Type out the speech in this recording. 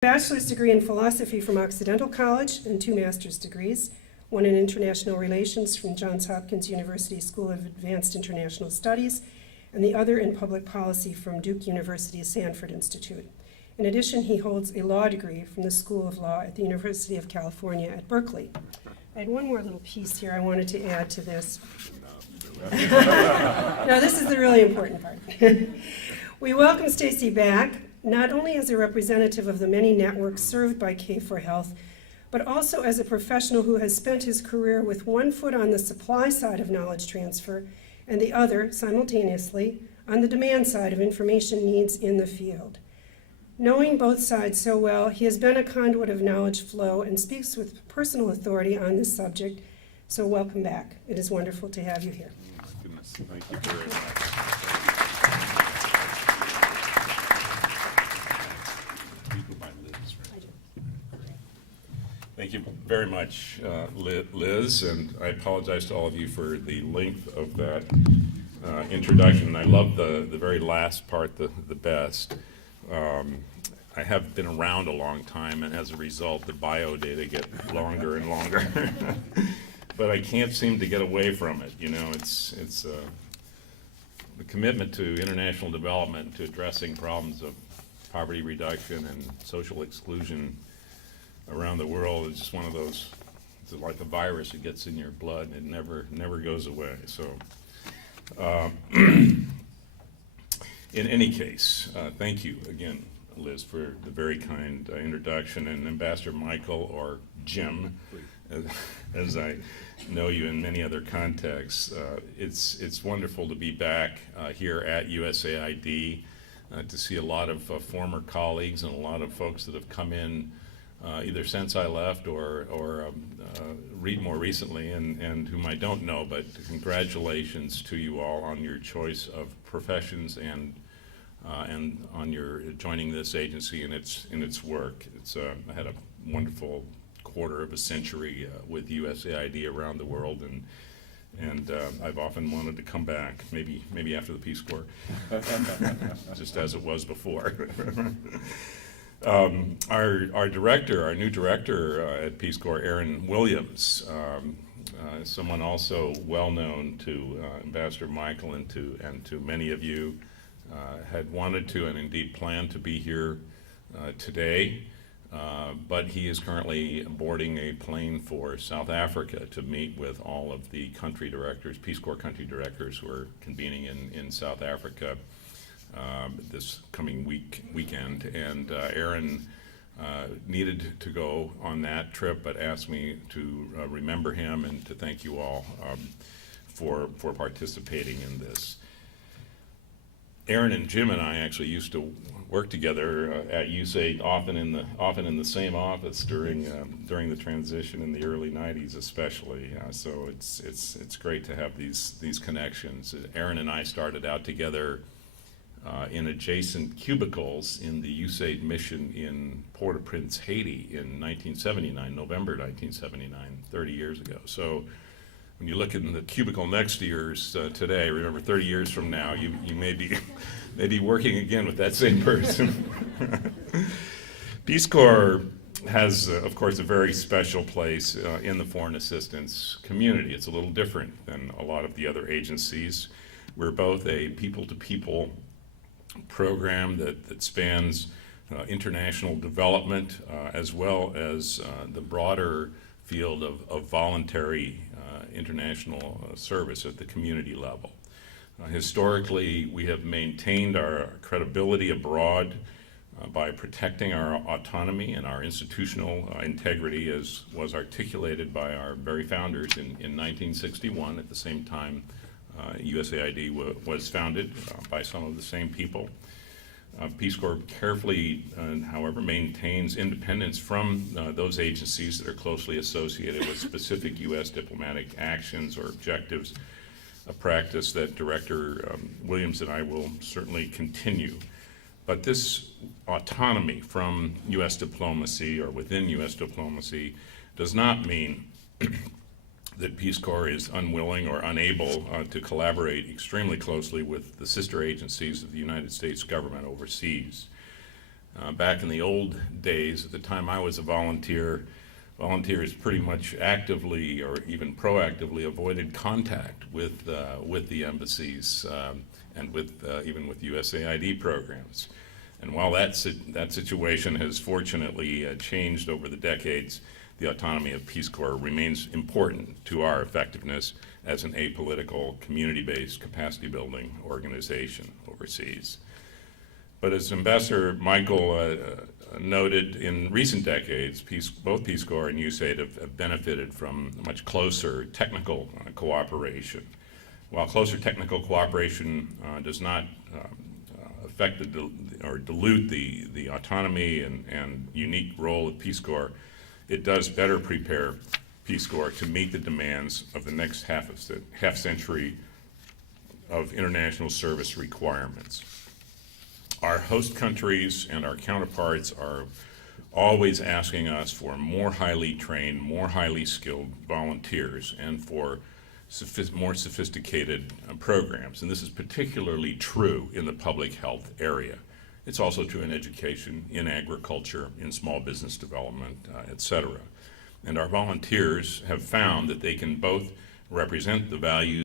Bachelor's degree in philosophy from Occidental College and 2 master's degrees, one in international relations from Johns Hopkins University School of Advanced International Studies, and the other in public policy from Duke University Sanford Institute. In addition, he holds a law degree from the School of Law at the University of California at Berkeley. I had one more little piece here I wanted to add to this. No, this is the really important part. We welcome Stacy back, not only as a representative of the many networks served by K4Health, but also as a professional who has spent his career with one foot on the supply side of knowledge transfer and the other, simultaneously, on the demand side of information needs in the field. Knowing both sides so well, he has been a conduit of knowledge flow and speaks with personal authority on this subject, so welcome back. It is wonderful to have you here. Oh my goodness, thank you very much. Thank you very much, Liz, and I apologize to all of you for the length of that introduction. I love the very last part the best. I have been around a long time, and as a result, the bio data get longer and longer. But I can't seem to get away from it. You know, it's the commitment to international development, to addressing problems of poverty reduction and social exclusion around the world is just one of those, it's like a virus that gets in your blood and it never goes away. So in any case, thank you again, Liz, for the very kind introduction, and Ambassador Michael, or Jim, as I know you in many other contexts. It's wonderful to be back here at USAID, to see a lot of former colleagues and a lot of folks that have come in either since I left or read more recently, and whom I don't know, but congratulations to you all on your choice of professions and on your joining this agency in its work. I had a wonderful quarter of a century with USAID around the world, and I've often wanted to come back, maybe after the Peace Corps, just as it was before. Our new director at Peace Corps, Aaron Williams, someone also well known to Ambassador Michael and to many of you, had wanted to and indeed planned to be here today, but he is currently boarding a plane for South Africa to meet with all of the country directors, Peace Corps country directors, who are convening in South Africa this coming weekend, and Aaron needed to go on that trip, but asked me to remember him and to thank you all for participating in this. Aaron and Jim and I actually used to work together at USAID, often in the same office during the transition in the early '90s, especially. So it's great to have these connections. Aaron and I started out together in adjacent cubicles in the USAID mission in Port-au-Prince, Haiti in 1979, November 1979, 30 years ago. So when you look in the cubicle next to yours today, remember 30 years from now, you may be working again with that same person. Peace Corps has, of course, a very special place in the foreign assistance community. It's a little different than a lot of the other agencies. We're both a people-to-people program that spans international development as well as the broader field of voluntary international service at the community level. Historically, we have maintained our credibility abroad by protecting our autonomy and our institutional integrity, as was articulated by our very founders in 1961, at the same time USAID was founded by some of the same people. Peace Corps carefully, however, maintains independence from those agencies that are closely associated with specific U.S. diplomatic actions or objectives, a practice that Director Williams and I will certainly continue. But this autonomy from U.S. diplomacy or within U.S. diplomacy does not mean that Peace Corps is unwilling or unable to collaborate extremely closely with the sister agencies of the United States government overseas. Back in the old days, at the time I was a volunteer, volunteers pretty much actively or even proactively avoided contact with the embassies and with even with USAID programs. And while that situation has fortunately changed over the decades, the autonomy of Peace Corps remains important to our effectiveness as an apolitical, community-based, capacity-building organization overseas. But as Ambassador Michael noted, in recent decades, both Peace Corps and USAID have benefited from much closer technical cooperation. While closer technical cooperation does not affect or dilute the autonomy and unique role of Peace Corps, it does better prepare Peace Corps to meet the demands of the next half century of international service requirements. Our host countries and our counterparts are always asking us for more highly trained, more highly skilled volunteers and for more sophisticated programs. And this is particularly true in the public health area. It's also true in education, in agriculture, in small business development, et cetera. And our volunteers have found that they can both represent the values